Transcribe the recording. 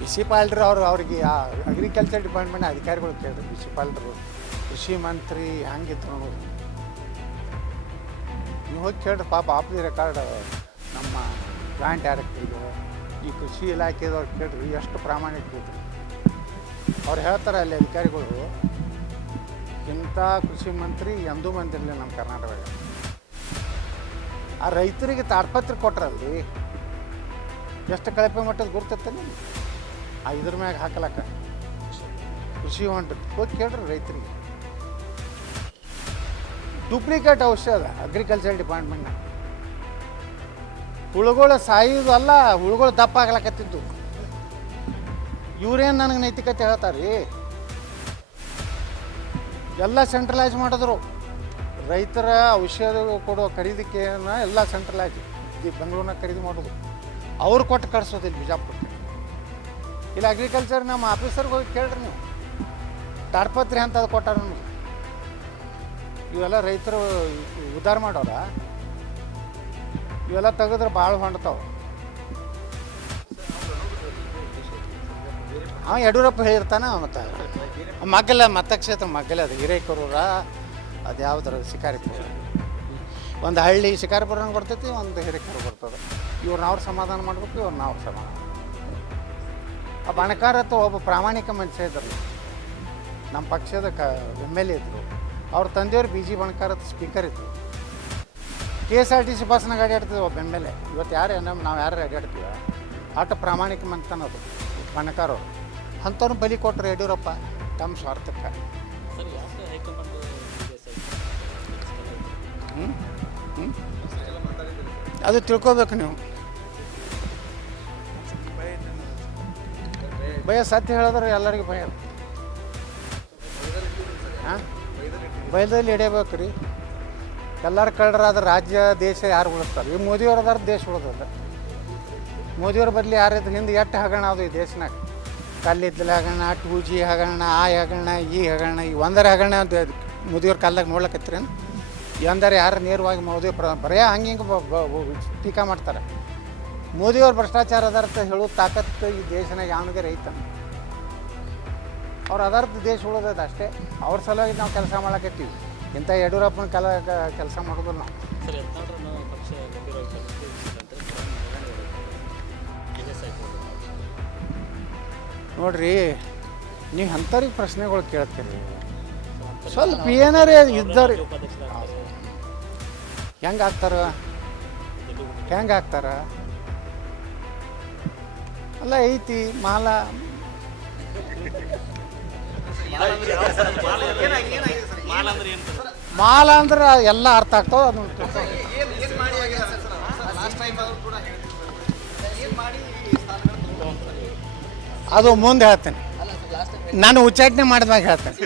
ಮುನ್ಸಿಪಾಲ್ಟ್ರಿ ಅವರು ಅವ್ರಿಗೆ agriculture department ಅಧಿಕಾರಿಗಳು ಕೇಳಿದ್ರು ಮುನ್ಸಿಪಾಲ್ಟ್ರು ಕೃಷಿ ಮಂತ್ರಿ ಹಂಗಿತ್ತು ನೋಡು. ನೀವು ಹೋಗಿ ಕೇಳ್ರಿ, ಪಾಪ ಆಫ್ ದಿ ರೆಕಾರ್ಡ್ ನಮ್ಮ ಜಾಯಿಂಟ್ ಡೈರೆಕ್ಟ್ರಿಗೆ ಈ ಕೃಷಿ ಇಲಾಖೆದವ್ರು ಕೇಳ್ರಿ, ಎಷ್ಟು ಪ್ರಾಮಾಣಿಕ ಕೇಳಿದ್ರು ಅವ್ರು ಹೇಳ್ತಾರೆ ಅಲ್ಲಿ ಅಧಿಕಾರಿಗಳು, ಇಂಥ ಕೃಷಿ ಮಂತ್ರಿ ಎಂದೂ ಬಂದಿರಲಿಲ್ಲ ನಮ್ಮ ಕರ್ನಾಟಕದಾಗ. ಆ ರೈತರಿಗೆ ತಾಡ್ಪತ್ರ ಕೊಟ್ರಲ್ರಿ. ಎಷ್ಟು ಕಳಪೆ ಮಟ್ಟದ ಗುರ್ತೈತೆ ಆ ಇದ್ರ ಮ್ಯಾಗ ಹಾಕಲಕ್ಕ ಕೃಷಿ ಹೊಂಟು ಹೋಗಿ ಕೇಳ್ರಿ ರೈತರಿಗೆ. ಡೂಪ್ಲಿಕೇಟ್ ಔಷಧ ಅಗ್ರಿಕಲ್ಚರ್ ಡಿಪಾರ್ಟ್ಮೆಂಟ್ನ ಹುಳುಗಳು ಸಾಯೋದು ಅಲ್ಲ, ಹುಳುಗಳು ದಪ್ಪ ಆಗ್ಲಕತ್ತಿದ್ದು. ಇವ್ರೇನು ನನಗೆ ನೈತಿಕತೆ ಹೇಳ್ತಾರೆ? ಎಲ್ಲ ಸೆಂಟ್ರಲೈಸ್ ಮಾಡಿದ್ರು. ರೈತರ ಔಷಧ ಕೊಡೋ ಖರೀದಿಕೆಯನ್ನು ಎಲ್ಲ ಸೆಂಟ್ರಲೈಸ್ ಈ ಬೆಂಗಳೂರಿನಾಗ ಖರೀದಿ ಮಾಡೋದು. ಅವ್ರು ಕೊಟ್ಟು ಕಳಿಸೋದಿಲ್ಲ ಬಿಜಾಪುರ. ಇಲ್ಲಿ ಅಗ್ರಿಕಲ್ಚರ್ ನಮ್ಮ ಆಫೀಸರ್ಗೆ ಹೋಗಿ ಕೇಳ್ರಿ ನೀವು. ತಾಡ್ಪತ್ರಿ ಅಂತದ್ದು ಕೊಟ್ಟಾರ ನಮ್ಗೆ. ಇವೆಲ್ಲ ರೈತರು ಉದ್ಧಾರ ಮಾಡೋರ. ಇವೆಲ್ಲ ತೆಗೆದ್ರೆ ಭಾಳ ಹೊಂಡ್ತಾವ. ಹಾಂ ಯಡಿಯೂರಪ್ಪ ಹೇಳಿರ್ತಾನೆ ಮತ್ತೆ ಮಗ್ಗಲ ಮತಕ್ಷೇತ್ರ ಮಗ್ಗಲ, ಅದು ಹಿರೇಕರೂರ ಅದು ಯಾವ್ದಾರ ಶಿಕಾರಿಪುರ ಒಂದು ಹಳ್ಳಿ ಶಿಕಾರಿಪುರ ಬರ್ತೈತಿ, ಒಂದು ಹಿರೇಕರು ಬರ್ತದೆ. ಇವ್ರನ್ನ ಅವ್ರು ಸಮಾಧಾನ ಮಾಡಬೇಕು ಇವ್ರನ್ನ ನಾವು ಸಮಾಧಾನ ಆ ಬಣಕಾರತ್ತು ಒಬ್ಬ ಪ್ರಾಮಾಣಿಕ ಮನುಷ್ಯ ಇದ್ರು ನಮ್ಮ ಪಕ್ಷದ ಕ ಎಂ ಎಲ್ ಎ ಇದ್ದರು ಅವ್ರ ತಂದೆಯವರು ಬಿ ಜಿ ಬಣಕಾರತ್ ಸ್ಪೀಕರ್ ಇದ್ರು. K S R T C ಬಸ್ನಾಗ ಅಡ್ಯಾಡ್ತಿದ್ವಿ ಒಬ್ಬ ಎಂ ಎಲ್ ಎ. ಇವತ್ತು ಯಾರು ನಮ್ಮ ನಾವು ಯಾರು ಅಡ್ಯಾಡ್ತೀವ? ಆಟ ಪ್ರಾಮಾಣಿಕ ಮಂತನದು ಬಣಕಾರವರು ಅಂಥವ್ರು ಬಲಿ ಕೊಟ್ಟರು ಯಡಿಯೂರಪ್ಪ ತಮ್ಮ ಸ್ವಾರ್ಥಕ್ಕೆ. ಅದು ತಿಳ್ಕೊಬೇಕು ನೀವು. ಭಯ ಸತ್ಯ ಹೇಳಿದ್ರೆ ಎಲ್ಲರಿಗೂ ಭಯ. ಭಯದಲ್ಲಿ ಬಯಲಲ್ಲಿ ಹಿಡಿಯಬೇಕು ರೀ. ಎಲ್ಲರ ಕಳ್ಳರಾದ್ರೆ ರಾಜ್ಯ, ದೇಶ ಯಾರು ಉಳಿಸ್ತಾರೆ? ಈ ಮೋದಿಯವ್ರು ಅದಾರ ದೇಶ ಉಳಿದದ. ಮೋದಿಯವ್ರ ಬದಲಿ ಯಾರಿದ್ರು ಹಿಂದೆ ಎಟ್ಟು ಹಗರಣ ಅದು ಈ ದೇಶನಾಗ? ಕಲ್ಲಿದ್ದಲ ಹಗರಣ ಟೂ ಜಿ ಹಗರಣ, ಆ ಹಗರಣ, ಈ ಹಗರಣ, ಈ ಒಂದರ ಹಗರಣ ಅಂತ ಮೋದಿಯವ್ರ ಕಾಲದಾಗ ನೋಡ್ಲಕತ್ತೀರೇನು? ಎಂದರೆ ಯಾರು ನೇರವಾಗಿ ಮೋದಿ ಪ್ರ ಬರೇ ಹಂಗೆ ಹಿಂಗೆ ಟೀಕಾ ಮಾಡ್ತಾರೆ. ಮೋದಿಯವ್ರ ಭ್ರಷ್ಟಾಚಾರ ಅದಾರ್ಥ ಹೇಳೋ ತಾಕತ್ತು ಈ ದೇಶನಾಗ ಯಾವನಿಗೆ ರೈತ. ಅವ್ರು ಅದಾರ್ಥ ದೇಶ ಉಳಿದದ ಅಷ್ಟೇ. ಅವ್ರ ಸಲುವಾಗಿ ನಾವು ಕೆಲಸ ಮಾಡಕತ್ತೀವಿ. ಇಂಥ ಯಡಿಯೂರಪ್ಪನ ಕೆಲ ಕೆಲಸ ಮಾಡೋದಿಲ್ಲ ನಾವು. ನೋಡ್ರಿ ನೀವು ಅಂಥವ್ರಿಗೆ ಪ್ರಶ್ನೆಗಳು ಕೇಳ್ತೀರಿ. ಸ್ವಲ್ಪ ಏನಾರೇ ಇದ್ದವ್ರಿ ಉಪಾಧ್ಯಕ್ಷರಾಗ್ತಾರೆ. ಹೆಂಗೆ ಆಗ್ತಾರ? ಹೆಂಗೆ ಆಗ್ತಾರ? ಅಲ್ಲ, ಐತಿ, ಮಾಲ. ಮಾಲ್ ಅಂದ್ರೆ ಎಲ್ಲ ಅರ್ಥ ಆಗ್ತಾವ ಅದು. ಅದು ಮುಂದೆ ಹೇಳ್ತೇನೆ. ನಾನು ಉಚ್ಚಾಟನೆ ಮಾಡಿದಾಗ ಹೇಳ್ತೇನೆ.